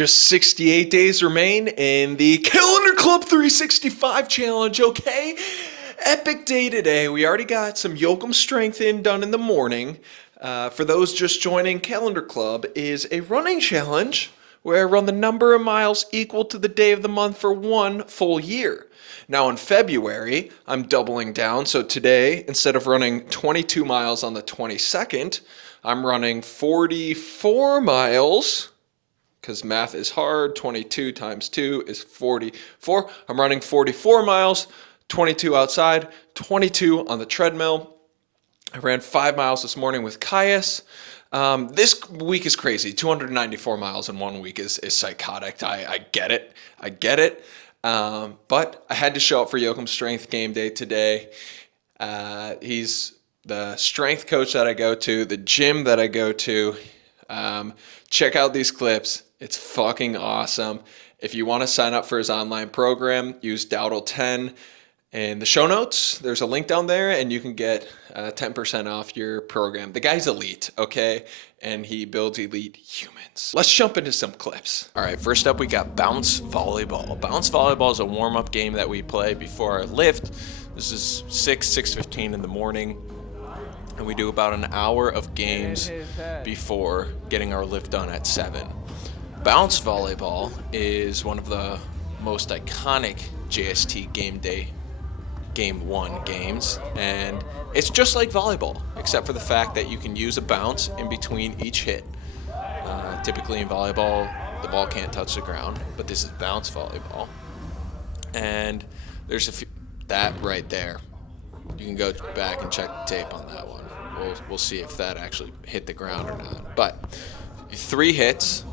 Just 68 days remain in the Calendar Club 365 challenge, okay? Epic day today. We already got some Jochum Strength done in the morning. For those just joining, Calendar Club is a running challenge where I run the number of miles equal to the day of the month for one full year. Now in February, I'm doubling down. So today, instead of running 22 miles on the 22nd, I'm running 44 miles. Because math is hard. 22 times 2 is 44. I'm running 44 miles, 22 outside, 22 on the treadmill. I ran 5 miles this morning with Caius. This week is crazy. 294 miles in 1 week is psychotic. I get it. But I had to show up for Jochum Strength game day today. He's the strength coach that I go to, the gym that I go to. Check out these clips. It's fucking awesome. If you want to sign up for his online program, use Dowdle10 in the show notes. There's a link down there, and you can get 10% off your program. The guy's elite, okay? And he builds elite humans. Let's jump into some clips. All right, first up, we got Bounce Volleyball. Bounce Volleyball is a warm-up game that we play before our lift. This is 6:15 in the morning. And we do about an hour of games before getting our lift done at 7. Bounce Volleyball is one of the most iconic JST game day, game 1 games. And it's just like volleyball, except for the fact that you can use a bounce in between each hit. Typically in volleyball, the ball can't touch the ground, but this is bounce volleyball. And there's that right there. You can go back and check the tape on that one. We'll see if that actually hit the ground or not. But 3 hits.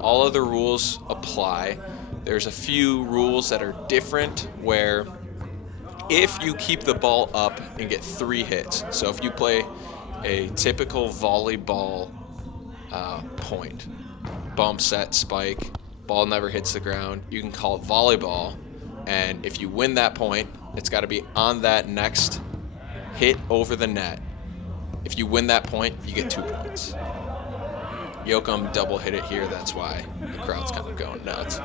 All other rules apply. There's a few rules that are different where if you keep the ball up and get 3 hits, so if you play a typical volleyball point, bump, set, spike, ball never hits the ground, you can call it volleyball. And if you win that point, it's got to be on that next hit over the net. If you win that point, you get 2 points. Jochum double hit it here. That's why the crowd's kind of going nuts.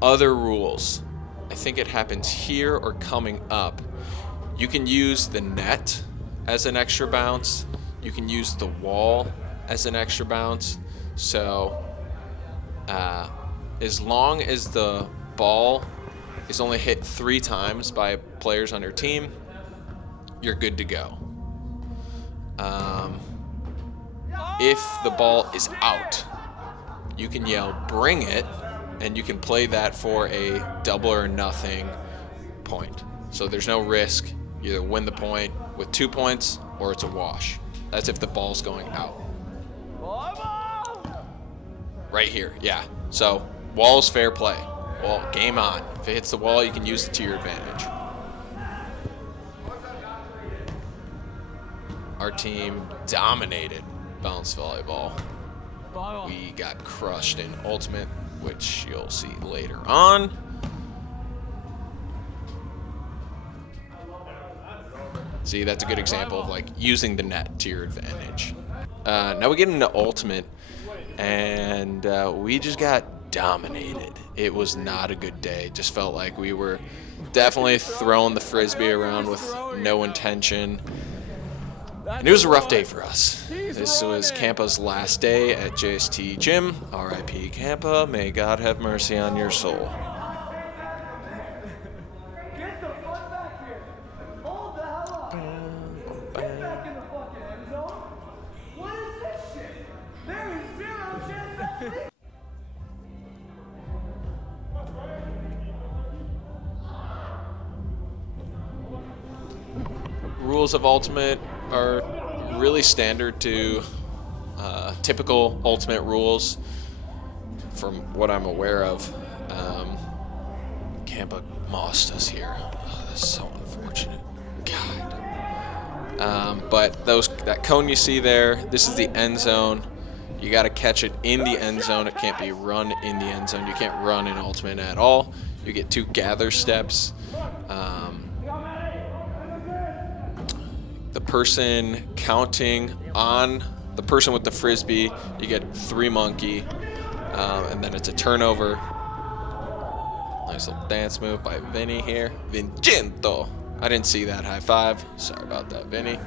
Other rules. I think it happens here or coming up. You can use the net as an extra bounce. You can use the wall as an extra bounce. So as long as the ball is only hit 3 times by players on your team, you're good to go. If the ball is out, you can yell, "Bring it," and you can play that for a double or nothing point. So there's no risk. You either win the point with 2 points or it's a wash. That's if the ball's going out. Right here, yeah. So wall's fair play. Well, game on. If it hits the wall, you can use it to your advantage. Our team dominated bounce volleyball. We got crushed in ultimate, which you'll see later on. See, that's a good example of like using the net to your advantage. Now we get into ultimate, and we just got dominated. It was not a good day. Just felt like we were definitely throwing the frisbee around with no intention. And it was a rough day for us. This was Campa's last day at JST Gym. R.I.P. Campa. May God have mercy on your soul. Get the fuck back here. Hold the hell up. Get back in the fucking end zone. What is this shit? There is 0 chance that's me. Rules of ultimate are really standard to typical ultimate rules from what I'm aware of. Campa mossed us here. Oh, that's so unfortunate. God. But that cone you see there, this is the end zone. You got to catch it in the end zone. It can't be run in the end zone. You can't run in ultimate at all. You get 2 gather steps. The person counting on the person with the frisbee, you get 3 monkey. And then it's a turnover. Nice little dance move by Vinny here. Vincento. I didn't see that high five. Sorry about that, Vinny.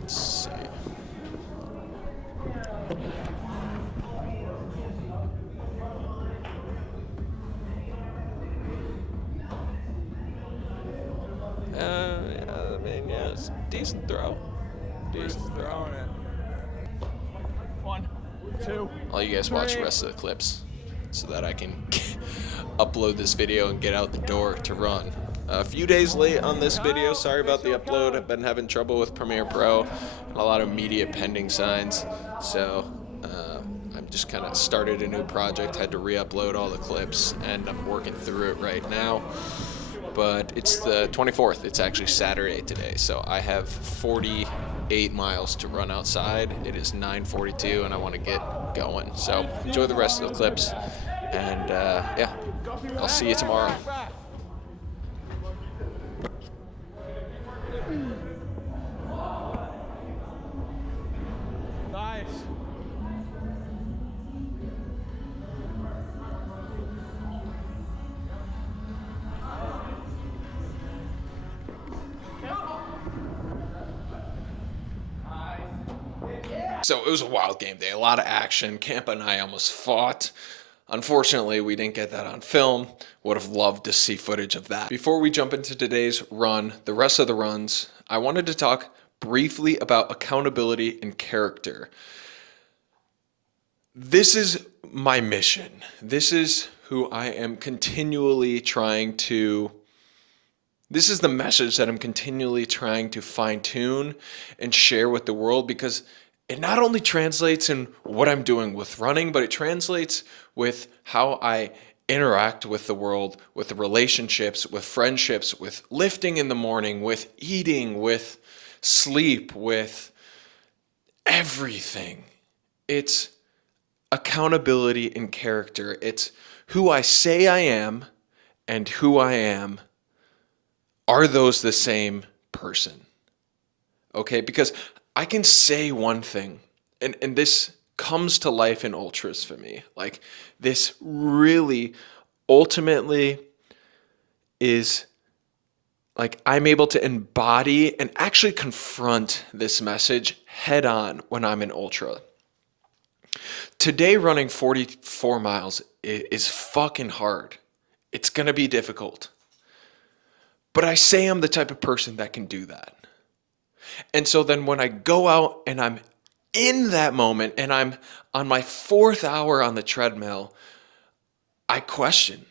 Let's see. Yeah, I mean, yeah, it's a decent throw. Decent throw. Throwing it. 1, 2. I'll you guys watch the rest of the clips so that I can upload this video and get out the door to run. A few days late on this video. Sorry about the upload. I've been having trouble with Premiere Pro and a lot of media pending signs. So I'm just kind of started a new project, had to re-upload all the clips, and I'm working through it right now. But it's the 24th. It's actually Saturday today. So I have 48 miles to run outside. It is 9:42 and I want to get going. So enjoy the rest of the clips. And yeah, I'll see you tomorrow. Nice. So it was a wild game day, a lot of action. Campa and I almost fought. Unfortunately, we didn't get that on film. Would have loved to see footage of that. Before we jump into today's run, the rest of the runs, I wanted to talk briefly about accountability and character. This is my mission. This is who I am continually trying to This is the message that I'm continually trying to fine tune and share with the world, because it not only translates in what I'm doing with running, but it translates with how I interact with the world, with the relationships, with friendships, with lifting in the morning, with eating, with sleep, with everything. It's accountability and character. It's who I say I am and who I am. Are those the same person? Okay, because I can say one thing, and this comes to life in ultras for me. Like, this really ultimately is like I'm able to embody and actually confront this message head on when I'm in ultra. Today, running 44 miles is fucking hard. It's gonna be difficult. But I say I'm the type of person that can do that. And so then when I go out and I'm in that moment and I'm on my 4th hour on the treadmill, I question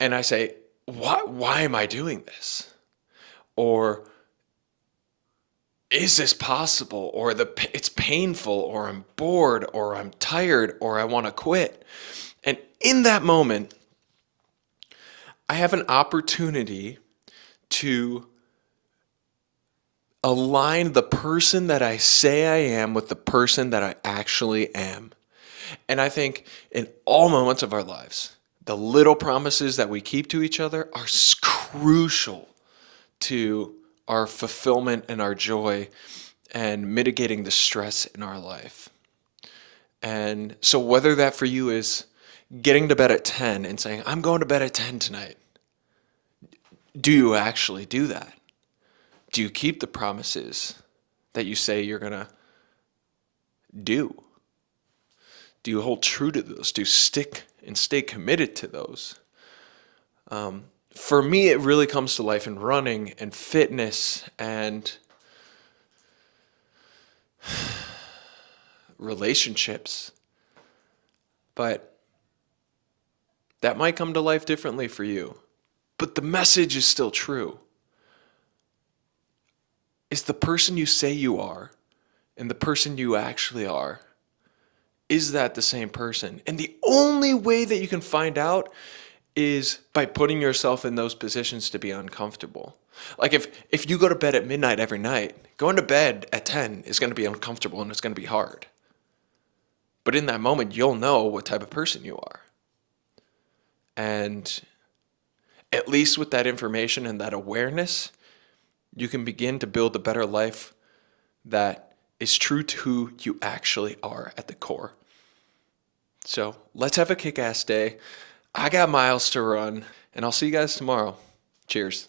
and I say, why am I doing this? Or is this possible? Or it's painful, or I'm bored, or I'm tired, or I want to quit. And in that moment, I have an opportunity to align the person that I say I am with the person that I actually am. And I think in all moments of our lives, the little promises that we keep to each other are crucial to our fulfillment and our joy and mitigating the stress in our life. And so whether that for you is getting to bed at 10 and saying, I'm going to bed at 10 tonight, do you actually do that? Do you keep the promises that you say you're going to do? Do you hold true to those? Do you stick and stay committed to those? For me, it really comes to life in running and fitness and relationships. But that might come to life differently for you. But the message is still true. Is the person you say you are and the person you actually are, is that the same person? And the only way that you can find out is by putting yourself in those positions to be uncomfortable. Like if you go to bed at midnight every night, going to bed at 10 is going to be uncomfortable and it's going to be hard. But in that moment, you'll know what type of person you are. And at least with that information and that awareness, you can begin to build a better life that is true to who you actually are at the core. So let's have a kick-ass day. I got miles to run, and I'll see you guys tomorrow. Cheers.